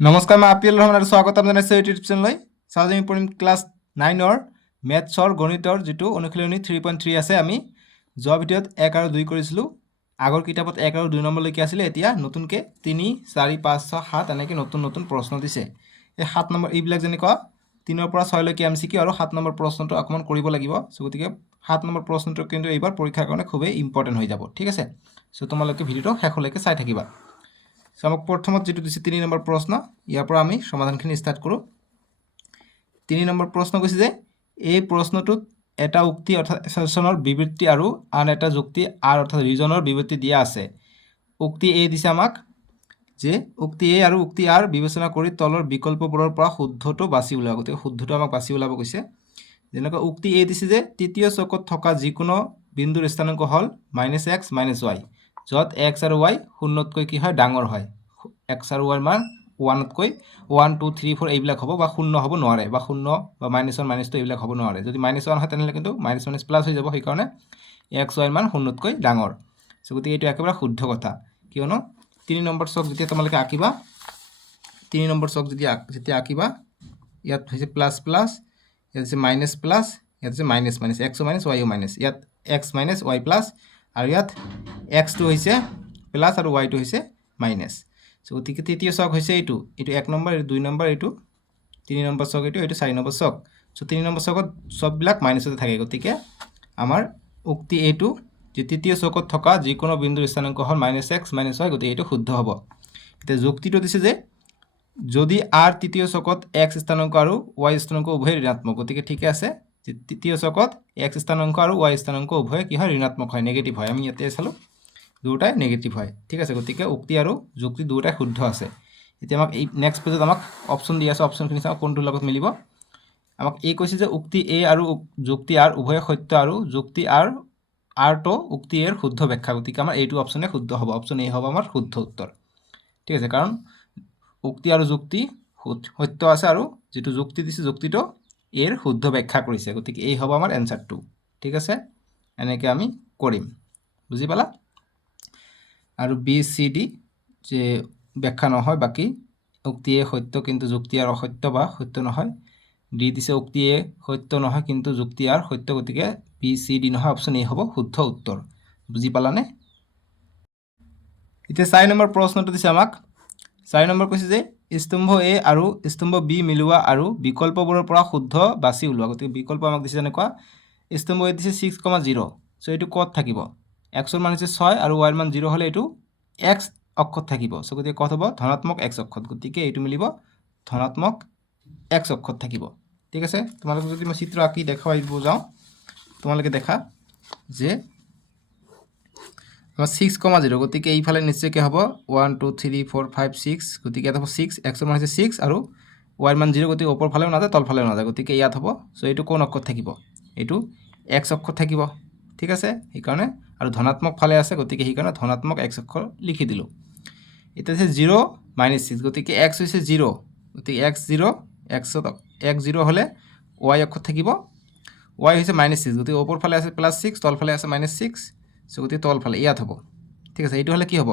নমস্কাৰ, মই আপিল ৰহমান আৰু স্বাগতম জনাইছোঁ ইউটিউব চেনেললৈ। চাওঁ আমি পঢ়িম ক্লাছ 9-ৰ মেথছৰ গণিতৰ যিটো অনুশীলনী 3.3 আছে। আমি যোৱা ভিডিঅ'ত 1 আৰু 2 কৰিছিলোঁ। আগৰ কিতাপত 1 আৰু 2 নম্বৰলৈকে আছিলে। এতিয়া নতুনকৈ 3, 4, 5, 6, 7 এনেকৈ নতুন নতুন প্ৰশ্ন দিছে। এই 7 নম্বৰ এইবিলাক যেনেকুৱা 3ৰ পৰা 6লৈকে MCQ আৰু 7 নম্বৰ প্ৰশ্নটো অকণমান কৰিব লাগিব। চ' গতিকে 7 নম্বৰ প্ৰশ্নটো কিন্তু এইবাৰ পৰীক্ষাৰ কাৰণে খুবেই ইম্পৰ্টেণ্ট হৈ যাব। ঠিক আছে, চ' তোমালোকে ভিডিঅ'টো শেষলৈকে চাই থাকিবা। চ' আমাক প্ৰথমত যিটো দিছে 3 নম্বৰ প্ৰশ্ন, ইয়াৰ পৰা আমি সমাধানখিনি ষ্টাৰ্ট কৰোঁ। 3 নম্বৰ প্ৰশ্ন কৈছে যে এই প্ৰশ্নটোত এটা উক্তি অৰ্থাৎ এছাৰশ্যনৰ বিবৃতি আৰু আন এটা যুক্তি আৰ অৰ্থাৎ ৰিজনৰ বিবৃতি দিয়া আছে। উক্তি এ দিছে আমাক যে উক্তি এ আৰু উক্তি আৰ বিবেচনা কৰি তলৰ বিকল্পবোৰৰ পৰা শুদ্ধটো বাছি উলিওৱা। গতিকে শুদ্ধটো আমাক বাছি ওলাব কৈছে। যেনেকৈ উক্তি এ দিছে যে তৃতীয় চকত থকা যিকোনো বিন্দুৰ স্থানাংক হ'ল -x -y, য'ত x আৰু y শূন্যতকৈ কি হয় ডাঙৰ হয়। x আৰু y মান 1তকৈ 1, 2, 3, 4 এইবিলাক হ'ব, বা শূন্য হ'ব নোৱাৰে, বা শূন্য বা -1, -2 এইবিলাক হ'ব নোৱাৰে। যদি -1 হয় তেনেহ'লে কিন্তু -+ হৈ যাব। সেইকাৰণে x y মান শূন্যতকৈ ডাঙৰ। চ' গতিকে এইটো একেবাৰে শুদ্ধ কথা, কিয়নো 3 নম্বৰ চক যেতিয়া তোমালোকে আঁকিবা, 3 নম্বৰ চক যেতিয়া আঁকিবা, ইয়াত হৈছে প্লাছ প্লাছ, ইয়াত হৈছে মাইনাছ প্লাছ, ইয়াত হৈছে minus minus, x minus y minus, ইয়াত x মাইনাছ y প্লাছ, আৰু ইয়াত xটো হৈছে প্লাছ আৰু yটো হৈছে মাইনাছ। চ' গতিকে তৃতীয় চক হৈছে এইটো 1 নম্বৰ, এইটো 2 নম্বৰ, এইটো 3 নম্বৰ চক, এইটো 4 নম্বৰ চক। চ' 3 নম্বৰ চকত চববিলাক মাইনাছতে থাকে। গতিকে আমাৰ উক্তি এইটো যে তৃতীয় চকত থকা যিকোনো বিন্দুৰ স্থানাংক হ'ল -x -y, গতিকে এইটো শুদ্ধ হ'ব। এতিয়া যুক্তিটো দিছে যে যদি আৰ তৃতীয় চকত x স্থানাংক আৰু y স্থানাংক উভয় ঋণাত্মক, গতিকে ঠিকে আছে যে তৃতীয় চকত x স্থানাংক আৰু y স্থানাংক উভয় কি হয় ঋণাত্মক হয়, নেগেটিভ হয়। আমি ইয়াতে চালোঁ দুয়োটাই নেগেটিভ হয়। ঠিক আছে, গতিকে উক্তি আৰু যুক্তি দুয়োটাই শুদ্ধ আছে। এতিয়া আমাক এই নেক্সট পেজত আমাক অপশ্যন দি আছে, অপশ্যনখিনি চাওঁ কোনটোৰ লগত মিলিব। আমাক এই কৈছে যে উক্তি এ আৰু যুক্তি আৰ উভয় সত্য আৰু যুক্তি আৰটো উক্তি এৰ শুদ্ধ ব্যাখ্যা। গতিকে আমাৰ এইটো অপশ্যনে শুদ্ধ হ'ব, অপশ্যন এ হ'ব আমাৰ শুদ্ধ উত্তৰ। ঠিক আছে, কাৰণ উক্তি আৰু যুক্তি সত্য আছে আৰু যিটো যুক্তি দিছে যুক্তিটো এৰ শুদ্ধ ব্যাখ্যা কৰিছে। গতিকে এই হ'ব আমাৰ এনচাৰটো। ঠিক আছে, এনেকৈ আমি কৰিম, বুজি পালা। আৰু বি চি ডি যে ব্যাখ্যা নহয়, বাকী উক্তি এ সত্য কিন্তু যুক্তি আৰ অসত্য বা সত্য নহয়। ডি দিছে উক্তি এ সত্য নহয় কিন্তু যুক্তি আৰ সত্য, গতিকে বি চি ডি নহয়, অপশ্যন এ হ'ব শুদ্ধ উত্তৰ। বুজি পালানে? এতিয়া 4 নম্বৰ প্ৰশ্নটো দিছে আমাক। 4 নম্বৰ কৈছে যে স্তম্ভ এ আৰু স্তম্ভ বি মিলোৱা আৰু বিকল্পবোৰৰ পৰা শুদ্ধ বাছি ওলোৱা। গতিকে বিকল্প আমাক দিছে যেনেকুৱা স্তম্ভ এ দিছে 6,0, চ' এইটো ক'ত থাকিব? এক্সৰ মান হৈছে 6 আৰু ৱাইৰ মান 0 হ'লে এইটো এক্স অক্ষত থাকিব। চ' গতিকে ক'ত হ'ব? ধনাত্মক এক্স অক্ষত। গতিকে এইটো মিলিব ধনাত্মক এক্স অক্ষত থাকিব। ঠিক আছে, তোমালোকে যদি মই চিত্ৰ আঁকি দেখুৱাই বুজাওঁ, তোমালোকে দেখা যে আমাৰ 6,0, গতিকে এইফালে নিশ্চয়কৈ হ'ব 1, 2, 3, 4, 5, 6, গতিকে ইয়াত হ'ব 6, এক্সৰ মান হৈছে 6 আৰু ৱাইৰ মান 0, গতিকে ওপৰ ফালেও নাযায় তলফালেও নাযায়, গতিকে ইয়াত হ'ব। চ' এইটো কোন অক্ষত থাকিব? এইটো এক্স অক্ষত থাকিব। ঠিক আছে, সেইকাৰণে আৰু ধনাত্মক ফালে আছে, গতিকে সেইকাৰণে ধনাত্মক এক্স অক্ষৰ লিখি দিলোঁ। এতিয়া হৈছে 0, -6, গতিকে এক্স হৈছে 0, গতিকে x 0, এক্সত x 0 হ'লে ৱাই অক্ষত থাকিব। ৱাই হৈছে -6, গতিকে ওপৰ ফালে আছে +6, তলফালে আছে -6, চ' গতিকে তলফালে ইয়াত হ'ব। ঠিক আছে, এইটো হ'লে কি হ'ব?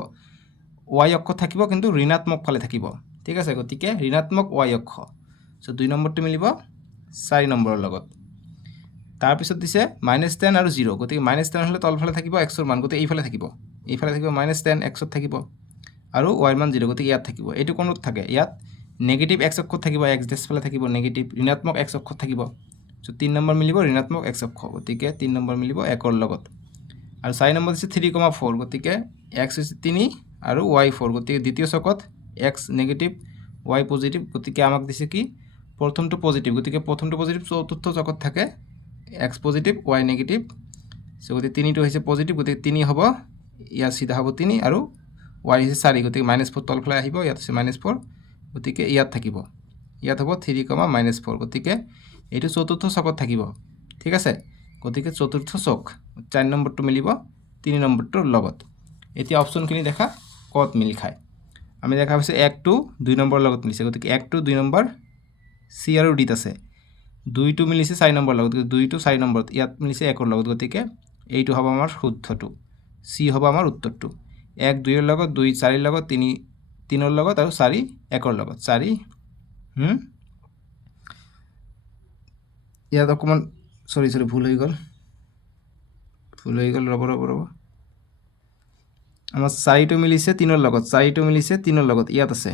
ৱাই অক্ষত থাকিব কিন্তু ঋণাত্মক ফালে থাকিব। ঠিক আছে, গতিকে ঋণাত্মক ৱাই অক্ষ। চ' 2 নম্বৰটো মিলিব 4 নম্বৰৰ লগত। তাৰপিছত দিছে -10 আৰু 0, গতিকে -10 হ'লে তলফালে থাকিব এক্সৰ মান, গতিকে এইফালে থাকিব -10 এক্সত থাকিব আৰু ৱাইৰ মান 0, গতিকে ইয়াত থাকিব। এইটো কোনত থাকে? ইয়াত নেগেটিভ এক্স অক্ষত থাকিব, এক্স ডেছ ফালে থাকিব নেগেটিভ ঋণাত্মক এক্স অক্ষত থাকিব। চ' 3 নম্বৰ মিলিব ঋণাত্মক এক্স অক্ষ, গতিকে 3 নম্বৰ মিলিব 1ৰ লগত। আৰু 4 নম্বৰ দিছে 3,4, গতিকে এক্স হৈছে 3 আৰু ৱাই 4, গতিকে দ্বিতীয় চকত এক্স নেগেটিভ ৱাই পজিটিভ, গতিকে আমাক দিছে কি প্ৰথমটো পজিটিভ, গতিকে প্ৰথমটো পজিটিভ চতুৰ্থ চকত থাকে এক্স পজিটিভ ৱাই নেগেটিভ। চ' গতিকে 3টো হৈছে পজিটিভ, গতিকে 3 হ'ব, ইয়াত চিধা হ'ব 3 আৰু ৱাই হৈছে 4, গতিকে -4 তলফালে আহিব, ইয়াত হৈছে -4, গতিকে ইয়াত থাকিব, ইয়াত হ'ব 3, -4, গতিকে এইটো চতুৰ্থ চকত থাকিব। ঠিক আছে, গতিকে চতুৰ্থ চক 4 নম্বৰটো মিলিব 3 নম্বৰটোৰ লগত। এতিয়া অপশ্যনখিনি দেখা ক'ত মিল খায়। আমি দেখা পাইছোঁ 1 to 2 নম্বৰৰ লগত মিলিছে, গতিকে 1 to 2 নম্বৰ চি আৰু ডিত আছে। 2টো মিলিছে 4 নম্বৰৰ লগত, গতিকে 2 to 4 নম্বৰত ইয়াত মিলিছে 1ৰ লগত, গতিকে এইটো হ'ব আমাৰ শুদ্ধটো, চি হ'ব আমাৰ উত্তৰটো। 1 2ৰ লগত, 2 4ৰ লগত, 3 3ৰ লগত আৰু 4 1ৰ লগত 4 ইয়াত অকমান সৰি ভুল হৈ গ'ল ৰ'ব আমাৰ 4টো মিলিছে 3ৰ লগত 4টো মিলিছে 3ৰ লগত ইয়াত আছে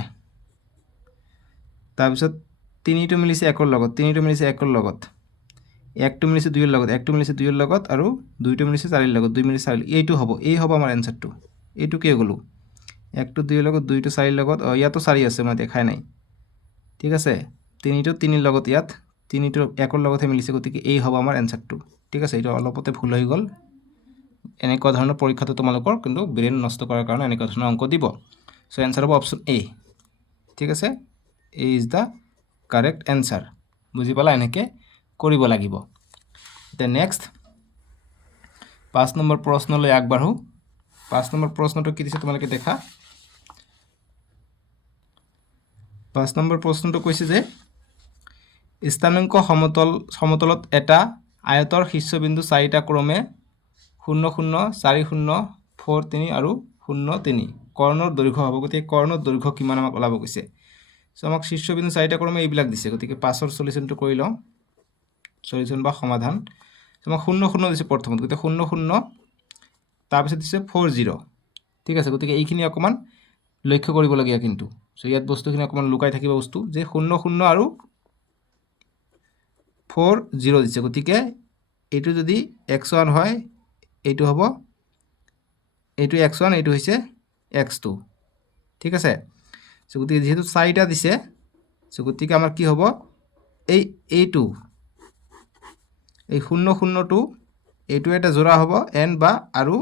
তাৰপিছত 3টো মিলিছে 1ৰ লগত 3টো মিলিছে 1ৰ লগত 1টো মিলিছে 2ৰ লগত 1টো মিলিছে 2ৰ লগত আৰু 2টো মিলিছে 4ৰ লগত 2 মিলিছে 4 এইটো হ'ব আমাৰ এনসাৰটো এইটো কি গলো 1টো 2ৰ লগত 2টো 4ৰ লগত ইয়াতো 4 আছে মই দেখাই নাই ঠিক আছে 3টো 3ৰ লগত ইয়াত 3টো 1ৰ লগতহে মিলিছে গতিকে এই হ'ব আমাৰ এনসাৰটো ঠিক আছে এটা অলপতে ভুল হৈ গ'ল এনেকুৱা ধৰণৰ পৰীক্ষাটো তোমালোকৰ কিন্তু ব্ৰেইন নষ্ট কৰাৰ কাৰণে এনেকুৱা ধৰণৰ অংক দিব সো এনসার হ'ব অপশন এ ঠিক আছে এ ইজ দা কারেক্ট এনসার বুজি পালা এনেকে কৰিব লাগিব তে নেক্সট 5 নম্বৰ প্ৰশ্নলৈ আগবাঢ়ো 5 নম্বৰ প্ৰশ্নটো কি দিছে তোমালোকে দেখা 5 নম্বৰ প্ৰশ্নটো কৈছে যে স্থানাঙ্ক সমতলত এটা আয়তৰ শীৰ্ষবিন্দু 4টা ক্ৰমে 0 0 4 0 4 3 আৰু 0 3 কৰ্ণৰ দৈৰ্ঘ্য হ'ব গতিকে কৰ্ণৰ দৈৰ্ঘ্য কিমান আমাক ওলাব কৈছে সো আমাক শীৰ্ষবিন্দু 4টা ক্ৰমে এইবিলাক দিছে গতিকে 5ৰ সলিউশনটো কৰি লওঁ সলিউশন বা সমাধান আমাক 0 0 দিছে প্ৰথমত গতিকে 0 0 তাৰপিছত দিছে 4 0 ঠিক আছে গতিকে এইখিনি অকমান লক্ষ্য কৰিবলগীয়া কিন্তু সো ইয়াত বস্তুখিনি অকমান লুকাই থাকিব বস্তু যে 0 0 আৰু 4 0 দিছে গতিকে এইটো যদি x1 হয় এইটো হ'ব এইটো x1 এইটো হৈছে x2 ঠিক আছে সো গতিকে যেহেতু 4টা দিছে সো গতিকে আমাৰ কি হ'ব এইটো এই 0 0 টো এইটো এটা জোড়া হ'ব n বা আৰু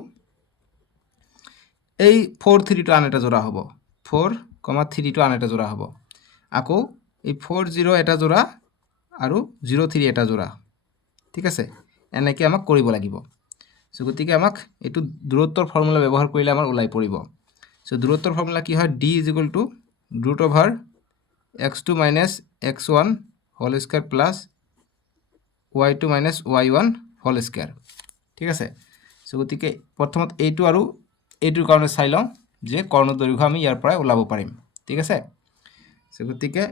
এই 4 3 টো আন এটা জোড়া হ'ব 4, 3 টো আন এটা জোড়া হ'ব আকৌ এই 4 0 এটা জোড়া আৰু 0 3 এটা জোড়া ঠিক আছে এনেকৈ আমাক কৰিব লাগিব সো গতিকে আমাক এইটো দূৰত্বৰ ফৰ্মুলা ব্যৱহাৰ কৰিলে আমাৰ ওলাই পৰিব সো দূৰত্বৰ ফৰ্মুলা কি হয় d √x2 - x1 whole square plus y2 - y1 whole square ঠিক আছে সো গতিকে প্ৰথমত এইটো আৰু এইটোৰ কাৰণে চাই লওঁ যে কৰ্ণ দৈৰ্ঘ্য আমি ইয়াৰ পৰা ওলাব পাৰিম ঠিক আছে সো গতিকে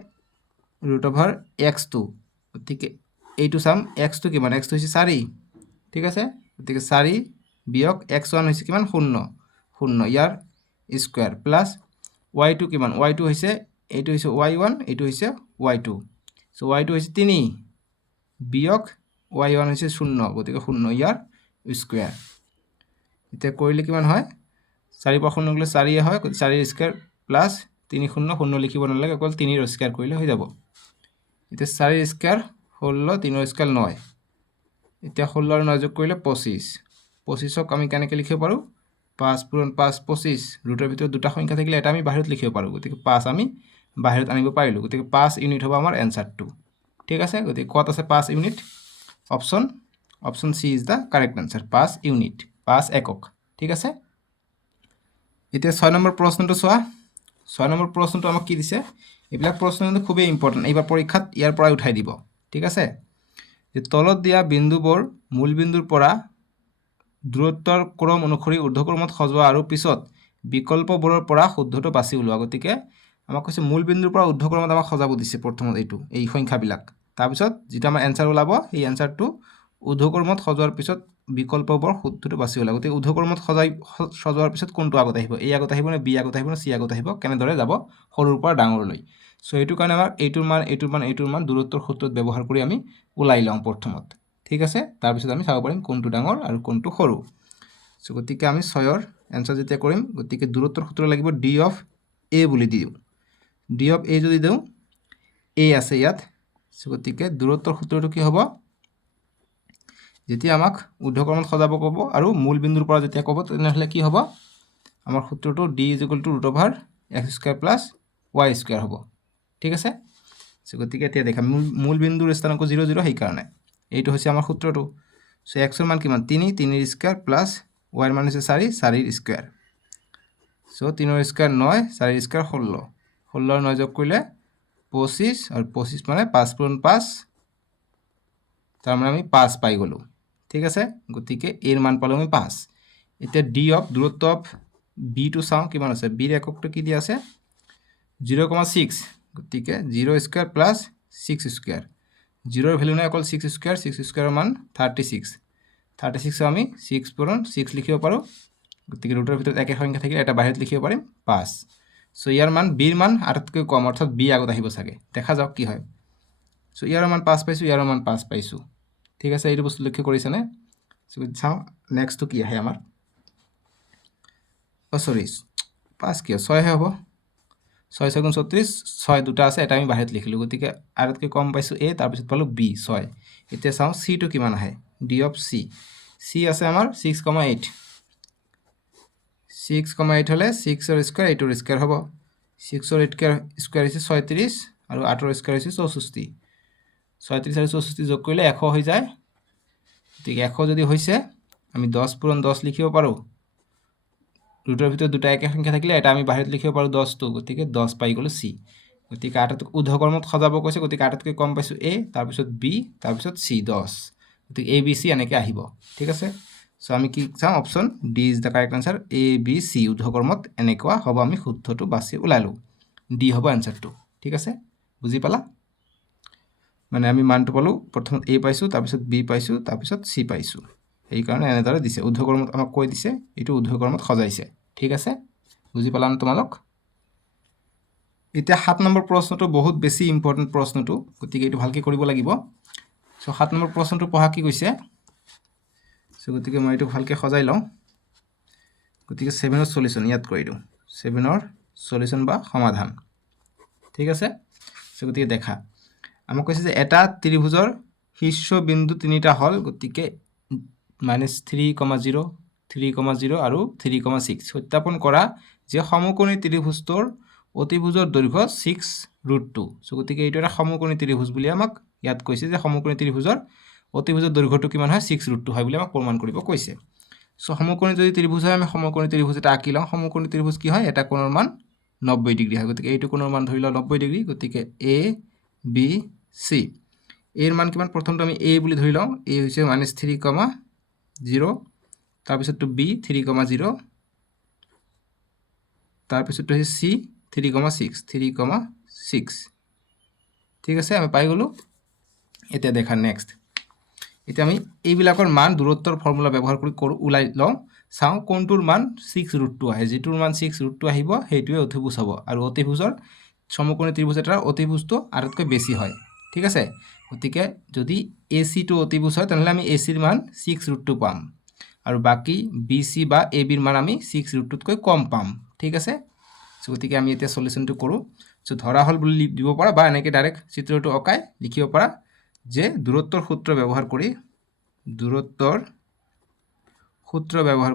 √x2 গতিকে এইটো চাম x2 কিমান x2 হৈছে 4 ঠিক আছে গতিকে 4 বিয়োগ x1 হৈছে কিমান 0 0 ইয়াৰ স্কয়ার প্লাস y2 কিমান y2 হৈছে এইটো হৈছে y1 এইটো হৈছে y2 সো y2 হৈছে 3 বিয়োগ y1 হৈছে 0 গতিকে 0 ইয়াৰ স্কয়াৰ এটা কৰিলে কিমান হয় 4 পৰা 0 গলে 4 হয় 4 এর স্কয়ার প্লাস 3 0 0 লিখিব নালাগে অকল 3 এর স্কয়ার কৰিলে হৈ যাব এটা 4 এৰ স্কয়াৰ 16 3 এৰ স্কয়াৰ 9 এটা 16 আৰ 9 যোগ কৰিলে 25 25ক আমি কেনেকৈ লিখিব পাৰো 5 পূৰণ 5 25 ৰুটৰ ভিতৰত দুটা সংখ্যা থাকিলে এটা আমি বাহিৰত লিখিব পাৰো গতিকে 5 আমি বাহিৰত আনিব পাৰিলো গতিকে 5 ইউনিট হ'ব আমাৰ এনসারটো ঠিক আছে গতিকে কত আছে 5 unit option C is the correct answer 5 unit 5 একক ঠিক আছে এতিয়া 6 নম্বৰ প্ৰশ্নটো চোৱা 6 নম্বৰ প্ৰশ্নটো আমাক কি দিছে এইবিলাক প্ৰশ্ন কিন্তু খুবই ইম্পৰ্টেন্ট এইবাৰ পৰীক্ষাত ইয়াৰ পৰা উঠাই দিব ঠিক আছে যে তলত দিয়া বিন্দুবোৰ মূল বিন্দুৰ পৰা দূৰত্বৰ ক্ৰম অনুসৰি ঊৰ্ধ্বক্ৰমত সজোৱা আৰু পিছত বিকল্পবোৰৰ পৰা শুদ্ধটো বাছি উলিওৱা গতিকে আমাক কৈছে মূল বিন্দুৰ পৰা ঊৰ্ধ্বক্ৰমত আমাক সজাব দিছে প্ৰথমত এইটো এই সংখ্যাবিলাক তাৰপিছত যেটা আমাৰ এনসাৰ ওলাব এই এনসাৰটো ঊৰ্ধ্বক্ৰমত সজোৱাৰ পিছত বিকল্পবোৰ শুদ্ধটো বাছি উলিওৱা গতিকে ঊৰ্ধ্বক্ৰমত সজোৱাৰ পিছত কোনটো আগত আহিব এই আগত আহিব নে বি আগত আহিব নে সি আগত আহিব কেনেদৰে যাব সৰুৰ পৰা ডাঙৰলৈ সো এইটো কাৰণে আমাৰ এইটোৰ মান দূৰত্বৰ সূত্ৰত ব্যৱহাৰ কৰি আমি ওলাই লওঁ প্ৰথমত ঠিক আছে তাৰ পিছত আমি চাব পাৰিম কোনটো ডাঙৰ আৰু কোনটো সৰু সো গতিকে আমি 6ৰ এনসাৰ যেতিয়া কৰিম গতিকে দূৰত্বৰ সূত্ৰ লাগিব d অফ a বুলি দিও d অফ a যদি দিও a আছে ইয়াত সো গতিকে দূৰত্বৰ সূত্ৰটো কি হ'ব যেতিয়া আমাক ঊৰ্ধ্বক্ৰমত সজাব ক'ব আৰু মূল বিন্দুৰ পৰা যেতিয়া ক'ব তেনেহলে কি হ'ব আমাৰ সূত্ৰটো d √x² + y² হ'ব ঠিক আছে সো গতিকে এতিয়া দেখা মূল বিন্দুৰ স্থানাঙ্ক 0 0 সেই কাৰণে এইটো হৈছে আমাৰ সূত্ৰটো সো x এর মান কিমান 3 3 এর স্কয়ার প্লাস y এর মান হচ্ছে 4 4 এর স্কয়ার সো 3 এর স্কয়ার 9 4 এর স্কয়ার 16 16 আর 9 যোগ করলে 25 আর 25 মানে 5 পূরণ 5 তার মানে আমি 5 পাই গলো ঠিক আছে গতিকে এর মান পালো আমি 5 এটা d অফ দূরত্ব অফ b টু চাও কিমান আছে b এর এককটো কি দিয়া আছে 0,6 গতিকে 0 স্কোয়াৰ প্লাছ 6 স্কোয়াৰ 0ৰ ভেলু নাই অকল 6 স্কোয়াৰৰ মান 36 আমি 6 পূৰণ 6 লিখিব পাৰোঁ গতিকে ৰুটৰ ভিতৰত একে সংখ্যা থাকিলে এটা বাহিৰত লিখিব পাৰিম 5 চ' ইয়াৰ মান বিৰ মান আটাইতকৈ কম অৰ্থাৎ বি আগত আহিব চাগে দেখা যাওক কি হয় চ' ইয়াৰ মান 5 পাইছোঁ ইয়াৰ মান 5 পাইছোঁ ঠিক আছে এইটো বস্তু লক্ষ্য কৰিছেনে চ' চাওঁ নেক্সটটো কি আহে আমাৰ সৰি 5 কিয় 6 হে হ'ব 6 6 36 6 দুটা আছে এটা আমি বাহিৰত লিখিলোঁ গতিকে আটাইতকৈ কম পাইছোঁ এ তাৰপিছত পালোঁ বি 6 এতিয়া চাওঁ চিটো কিমান আহে ডি অফ চি আছে আমাৰ 6,8 6,8 হ'লে 6ৰ স্কুৱাৰ 8ৰ স্কুৱাৰ হ'ব 6ৰ স্কুৱাৰ হৈছে 36 আৰু 8ৰ স্কুৱাৰ হৈছে 64 36 আৰু 64 যোগ কৰিলে 100 হৈ যায় গতিকে 100 যদি হৈছে আমি 10 পূৰণ 10 লিখিব পাৰোঁ ৰুটৰ ভিতৰত দুটা একে সংখ্যা থাকিলে এটা আমি বাহিৰত লিখিব পাৰোঁ 10টো গতিকে 10 পাই গ'লোঁ চি গতিকে আটাইতকৈ ঊৰ্ধ্বক্ৰমত সজাব কৈছে গতিকে আটাইতকৈ কম পাইছোঁ এ তাৰপিছত বি তাৰপিছত চি 10 গতিকে এ বি চি এনেকৈ আহিব ঠিক আছে চ' আমি কি চাম option D is the correct answer A B C ঊৰ্ধ্বক্ৰমত এনেকুৱা হ'ব আমি শুদ্ধটো বাছি ওলালোঁ ডি হ'ব এনচাৰটো ঠিক আছে বুজি পালা মানে আমি মানটো পালোঁ প্ৰথমত এ পাইছোঁ তাৰপিছত বি পাইছোঁ তাৰপিছত চি পাইছোঁ সেইকাৰণে এনেদৰে দিছে ঊৰ্ধ্বক্ৰমত আমাক কৈ দিছে এইটো ঊৰ্ধ্বক্ৰমত সজাইছে ঠিক আছে বুজি পালা না তোমালোক এতিয়া 7 নম্বৰ প্ৰশ্নটো বহুত বেছি ইম্পৰ্টেণ্ট প্ৰশ্নটো গতিকে এইটো ভালকৈ কৰিব লাগিব চ' 7 নম্বৰ প্ৰশ্নটো পঢ়া কি কৈছে চ' গতিকে মই এইটো ভালকৈ সজাই লওঁ গতিকে 7ৰ সলিউশ্যন ইয়াত কৰি দিওঁ 7ৰ সলিউশ্যন বা সমাধান ঠিক আছে চ' গতিকে দেখা আমাক কৈছে যে এটা ত্ৰিভুজৰ শীৰ্ষবিন্দু তিনিটা হ'ল গতিকে -3,0 3,0 আৰু 3,6 সত্যাপন কৰা যে সমকোণী ত্ৰিভুজটোৰ অতিভুজৰ দৈৰ্ঘ্য 6√2 চ' গতিকে এইটো এটা সমকোণী ত্ৰিভুজ বুলি আমাক ইয়াত কৈছে যে সমকোণী ত্ৰিভুজৰ অতিভুজৰ দৈৰ্ঘ্যটো কিমান হয় 6√2 হয় বুলি আমাক প্ৰমাণ কৰিব কৈছে চ' সমকোণী যদি ত্ৰিভুজ হয় আমি সমকোণী ত্ৰিভুজ এটা আঁকি লওঁ সমকোণী ত্ৰিভুজ কি হয় এটা কোণৰ মান 90 ডিগ্ৰী হয় গতিকে এইটো কোণৰ মান ধৰি লওঁ 90 ডিগ্ৰী গতিকে এ বি চি এৰ মান কিমান প্ৰথমটো আমি এ বুলি ধৰি লওঁ এ হৈছে -3,0 তাৰপিছতটো বি 3,0 তাৰপিছতটো হৈছে চি 3,6 ঠিক আছে আমি পাই গ'লোঁ এতিয়া দেখা নেক্সট এতিয়া আমি এইবিলাকৰ মান দূৰত্বৰ ফৰ্মুলা ব্যৱহাৰ কৰি ওলাই লওঁ চাওঁ কোনটোৰ মান 6√2 আহে যিটোৰ মান 6√2 আহিব সেইটোৱে অতিভুজ হ'ব আৰু অতিভুজৰ সমকোণী ত্ৰিভুজ এটাৰ অতিভুজটো আটাইতকৈ বেছি হয় ঠিক আছে গতিকে যদি এ চিটো অতিভুজ হয় তেনেহ'লে আমি এ চিৰ মান 6√2 পাম আৰু বাকী বি চি বা এ বিৰ মান আমি 6√2তকৈ কম পাম ঠিক আছে চ' গতিকে আমি এতিয়া সলিউশ্যনটো কৰোঁ চ' ধৰা হ'ল বুলি দিব পাৰা বা এনেকৈ ডাইৰেক্ট চিত্ৰটো অঁকাই লিখিব পাৰা যে দূৰত্বৰ সূত্ৰ ব্যৱহাৰ কৰি দূৰত্বৰ সূত্ৰ ব্যৱহাৰ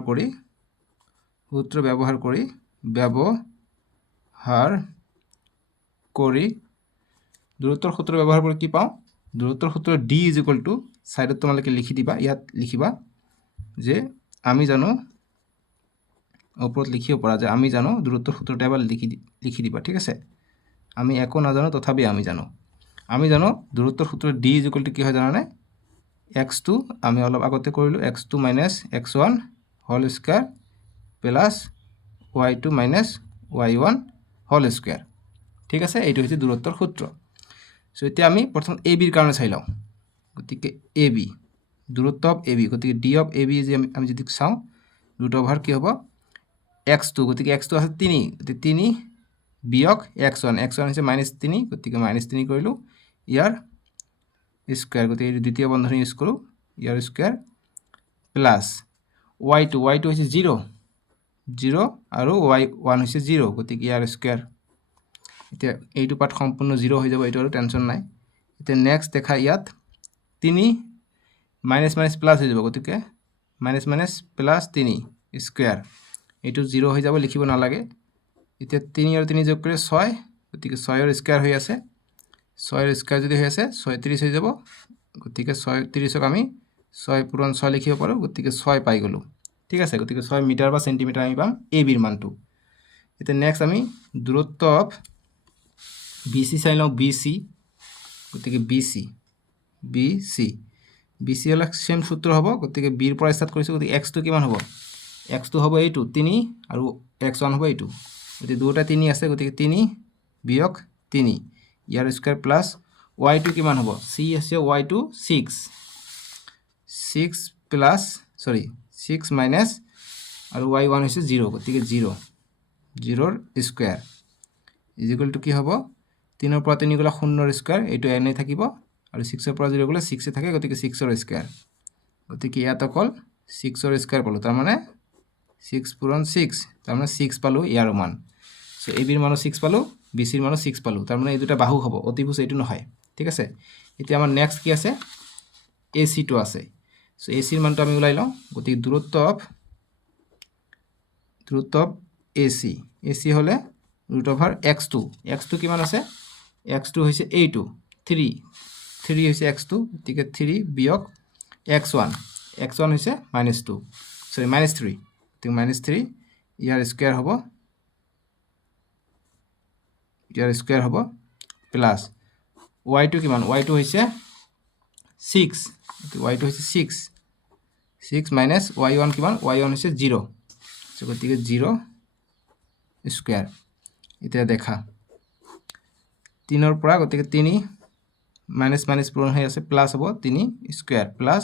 কৰি কি পাওঁ দূৰত্বৰ সূত্ৰ ডি ইজ ইকুৱেল টু ছাইডত তোমালোকে লিখি দিবা ইয়াত লিখিবা যে আমি জানো ওপৰত লিখিব পৰা যে আমি জানো দূৰত্বৰ সূত্ৰটা এবাৰ লিখি দিবা ঠিক আছে আমি একো নাজানো তথাপি আমি জানো দূৰত্বৰ সূত্ৰ ডি ইজ ইকুৱেল টু কি হয় জানানে x2 আমি অলপ আগতে কৰিলোঁ x2 - x1 whole square plus y2 - y1 whole square ঠিক আছে এইটো হৈছে দূৰত্বৰ সূত্ৰ চ' এতিয়া আমি প্ৰথম এ বিৰ কাৰণে চাই লওঁ গতিকে এ বি দূৰত্ব অফ এ বি গতিকে ডি অফ এ বি যে আমি যদি চাওঁ √/ কি হ'ব x2 গতিকে x2 আছে 3 গতিকে 3 বিয়োগ x1 হৈছে -3 গতিকে -3 কৰিলোঁ ইয়াৰ স্কোয়াৰ গতিকে এই দ্বিতীয় বন্ধনী ইউজ কৰোঁ ইয়াৰ স্কোয়াৰ প্লাছ y2 হৈছে 0 আৰু y1 হৈছে 0 গতিকে ইয়াৰ স্কোয়াৰ এতিয়া এইটো পাৰ্ট সম্পূৰ্ণ 0 হৈ যাব এইটো আৰু টেনশ্যন নাই এতিয়া নেক্সট দেখা ইয়াত 3 মাইনাছ প্লাছ হৈ যাব গতিকে মাইনাছ প্লাছ 3 স্কোয়াৰ এইটো 0 হৈ যাব লিখিব নালাগে এতিয়া 3 আৰু 3 যোগ কৰি 6 গতিকে 6ৰ স্কোয়াৰ হৈ আছে 6ৰ স্কোয়াৰ যদি হৈ আছে 36 হৈ যাব গতিকে 36ক আমি 6 পূৰণ 6 লিখিব পাৰোঁ গতিকে 6 পাই গ'লোঁ ঠিক আছে গতিকে 6 মিটাৰ বা চেণ্টিমিটাৰ আমি পাম এ বিৰ মানটো এতিয়া নেক্সট আমি দূৰত্ব অফ বি চি চাই লওঁ বি চি গতিকে বি চি হ'লে চেম সূত্ৰ হ'ব গতিকে বিৰ পৰা ষ্টাৰ্ট কৰিছোঁ গতিকে এক্সটো কিমান হ'ব এক্সটো হ'ব এইটো 3 আৰু x1 হ'ব এইটো গতিকে দুয়োটা 3 আছে গতিকে 3 বিয়োগ 3 ইয়াৰ স্কয়াৰ প্লাস y2 কিমান হ'ব c আছে y2 6 প্লাস 6 মাইনাস আৰু y1 হৈছে 0 গতিকে 0 0 ৰ স্কয়াৰ ইজ ইকুৱেল টু কি হ'ব 3 ৰ পৰা 3 গলা 0 ৰ স্কয়াৰ এইটো n থাকিব আৰু 6 ৰ পৰা 0 গলা 6 থাকে গতিকে 6 ৰ স্কয়াৰ গতিকে ইয়াত অকল 6 ৰ স্কয়াৰ পালো তাৰ মানে 6 পূৰণ 6 তাৰ মানে 6 পালো ইয়াৰ মান সো ab ৰ মানো 6 পালো bc ৰ মানো 6 পালো তাৰ মানে এই দুটা বাহু হ'ব অতিভুজ এইটো নহয় ঠিক আছে এতিয়া আমাৰ নেক্সট কি আছে ac টো আছে সো ac ৰ মানটো আমি উলাই লওঁ গতিকে দূৰত্ব অফ ac ac হলে √x2 x2 কিমান আছে x2 হৈছে a2 3 3 হৈছে x2 গতিকে 3 বিয়োগ x1 x1 হৈছে -2 সৰি -3 গতিকে -3 ইয়াৰ স্কয়াৰ হ'ব প্লাস y2 কিমান y2 হৈছে 6 y2 হৈছে 6 মাইনাস y1 কিমান y1 হৈছে 0 সো গতিকে 0 স্কয়াৰ এতিয়া দেখা 3 ৰ পৰা গতিকে 3 মাইনাস মাইনাস পূৰণ হৈ আছে প্লাস হ'ব 3 স্কয়াৰ প্লাস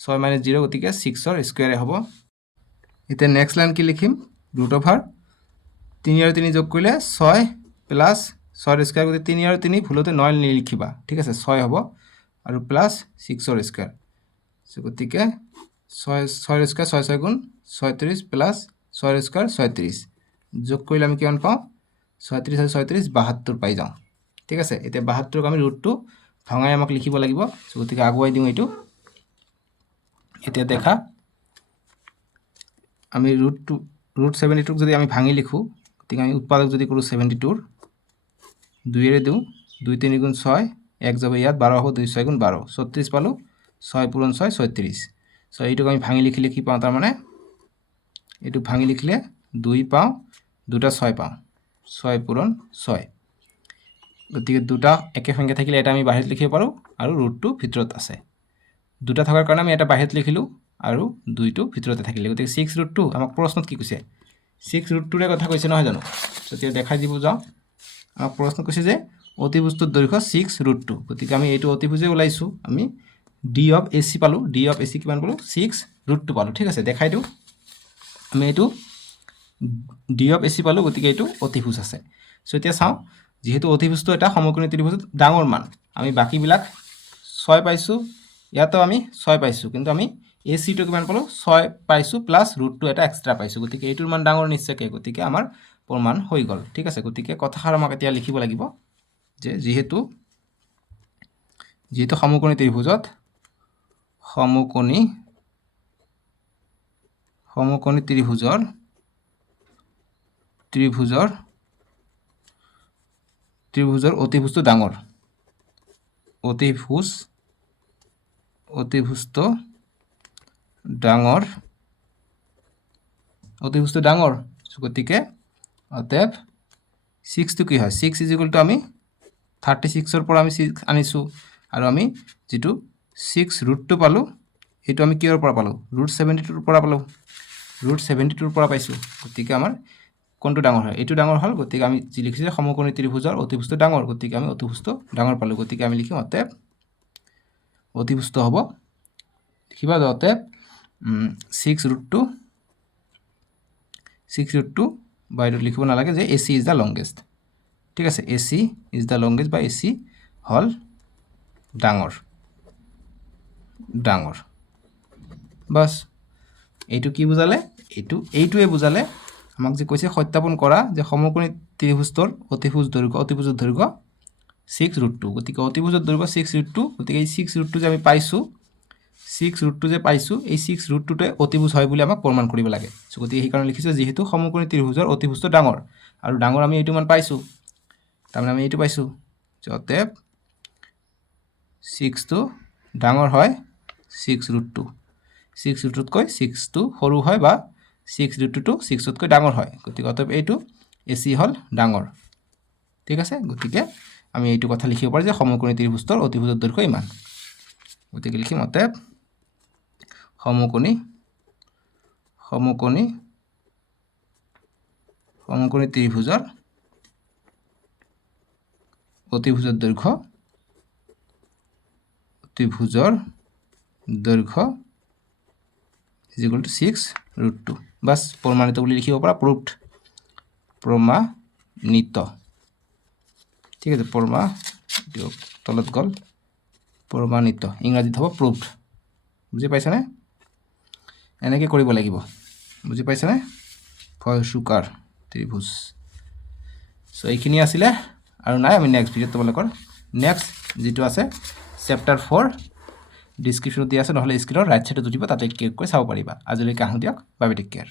6 মাইনাস 0 গতিকে 6 ৰ স্কয়াৰ হ'ব এতিয়া নেক্সট লাইন কি লিখিম √3 আৰু 3 যোগ কৰিলে 6 প্লাস 6 ৰ স্কয়াৰ গতিকে 3 আৰু 3 ভুলতে 9 নিলিখিবা ঠিক আছে 6 হ'ব আৰু প্লাস 6 ৰ স্কয়াৰ সো গতিকে 6 ৰ স্কয়াৰ 6 6 গুণ 36 প্লাস 6 ৰ স্কয়াৰ 36 যোগ কৰিলে আমি কিমান পাওঁ 36 আৰু 36 72 পাই যাওঁ ঠিক আছে এতিয়া 72 ক আমি √2 ভাঙাই আমাক লিখিব লাগিব সো গতিকে আগুৱাই দিওঁ এইটো এতিয়া দেখা আমি √72 ক যদি আমি ভাঙি লিখো গতিকে আমি উৎপাদক যদি কৰো 72 ৰ 2 এৰে দিওঁ 2 3 গুণ 6 1 যাব ইয়াত 12 হ'ব 2 6 গুণ 12 36 পালো 6 পূৰণ 6 36 সো এইটো আমি ভাঙি লিখিলে কি পাওঁ তাৰ মানে এইটো ভাঙি লিখিলে 2 পাওঁ দুটা 6 পাওঁ 6 পূৰণ 6 গতিকে দুটা একে সংখ্যা থাকিলে এটা আমি বাহিৰত লিখিব পাৰো আৰু √2 ভিতৰত আছে দুটা থাকাৰ কাৰণে আমি এটা বাহিৰত লিখিলো আৰু 2 টো ভিতৰতে থাকিলে গতিকে 6√2 আমাক প্ৰশ্নত কি কৈছে 6√2 ৰ কথা কৈছে নহয় জানো তেতিয়া দেখাই দিব যাও আমাক প্ৰশ্ন কৈছে যে অতিভুজৰ দৈৰ্ঘ্য 6√2 গতিকে আমি এইটো অতিভুজে ওলাইছো আমি d অফ ac পালো d অফ ac কিমান পালো 6√2 পালো ঠিক আছে দেখাই দিও আমি এইটো d অফ ac পালো গতিকে এইটো অতিভুজ আছে সো এতিয়া চাও যেহেতু অতিভুজটো এটা সমকোণী ত্ৰিভুজৰ ডাঙৰ মান আমি বাকি বিলাক 6 পাইছো ইয়াতো আমি 6 পাইছো কিন্তু আমি ac টো কিমান পালো 6 পাইছো প্লাস √2 এটা এক্সট্ৰা পাইছো গতিকে এইটোৰ মান ডাঙৰ নিশ্চয়কৈ গতিকে আমাৰ প্ৰমাণ হৈ গল ঠিক আছে গতিকে কথাষাৰ আমাক এতিয়া লিখিব লাগিব যে যেহেতু সমকোণী ত্ৰিভুজত সমকোণী ত্ৰিভুজৰ অতিভুজটো ডাঙৰ অতিভুজটো ডাঙৰ গতিকে অতএব 6 টো কি হয় 6 ইজ ইকুৱেল টু আমি 36 ৰ পৰা আমি 6 আনিছো আৰু আমি যেটো 6√2 পালো এটো আমি কিহৰ পৰা পালো √72 ৰ পৰা পালো √72 ৰ পৰা পাইছো গতিকে আমাৰ কোনটো ডাঙৰ হয় এটো ডাঙৰ হল গতিকে আমি যি লিখিছে সমকোণী ত্ৰিভুজৰ অতিভুজটো ডাঙৰ গতিকে আমি অতিভুজটো ডাঙৰ পালো গতিকে আমি লিখিম অতএব অতিভুজটো হ'ব লিখিবা অতএব 6√2 বাইরে লিখিব নালাগে যে AC ইজ দা লংগেস্ট ঠিক আছে AC ইজ দা লংগেস্ট বা AC হল ডাঙৰ বাস এইটো কি বুজালে এইটোৱে বুজালে আমাক যে কৈছে সত্যাপন কৰা যে সমকোণী ত্ৰিভুজৰ অতিভুজৰ দৈৰ্ঘ্য 6√2 গতিকে অতিভুজৰ দৈৰ্ঘ্য 6√2 গতিকে এই 6√2 যে আমি পাইছো 6√2 যে পাইছো এই 6√2 তে অতিভুজ হয় বুলি আমাক প্ৰমাণ কৰিব লাগে সো গতিকে এই কাৰণে লিখিছো যেহেতু সমকোণী ত্ৰিভুজৰ অতিভুজটো ডাঙৰ আৰু ডাঙৰ আমি এইটো মান পাইছো তাৰমানে আমি এইটো পাইছো অতএব 6 টো ডাঙৰ হয় 6√2 6√2 6 টো সৰু হয় বা 6√2 টো 6 তকৈ ডাঙৰ হয় গতিকে অতএব এইটো AC হল ডাঙৰ ঠিক আছে গতিকে আমি এইটো কথা লিখিব পাৰো যে সমকোণী ত্ৰিভুজৰ অতিভুজৰ দৈৰ্ঘ্য ইমান গতিকে লিখিম অতএব সমকোণী ত্ৰিভুজৰ অতিভুজৰ দৈৰ্ঘ্য is equal to 6√2 বাস প্ৰমাণিত বুলি লিখিব পাৰা proved প্ৰমাণিত ঠিক আছে তলত গল প্ৰমাণিত ইংৰাজীত হ'ব proved বুজি পাইছানে এনেকৈ কৰিব লাগিব বুজি পাইছানে ফয়চুকাৰ ত্ৰিভুজ সো এইখিনি আছিলে আৰু নাই আমি নেক্সট ভিডিঅ'ত তোমালোকৰ নেক্সট যেটো আছে চেপ্টাৰ 4 ডিসক্ৰিপশনত দিয়া আছে নহলে স্ক্ৰিনৰ ৰাইট সাইডত দিব তাতে ক্লিক কৰি চাব পাৰিবা আজিলৈকে আহো দিয়ক বাই বাই টেক কেয়াৰ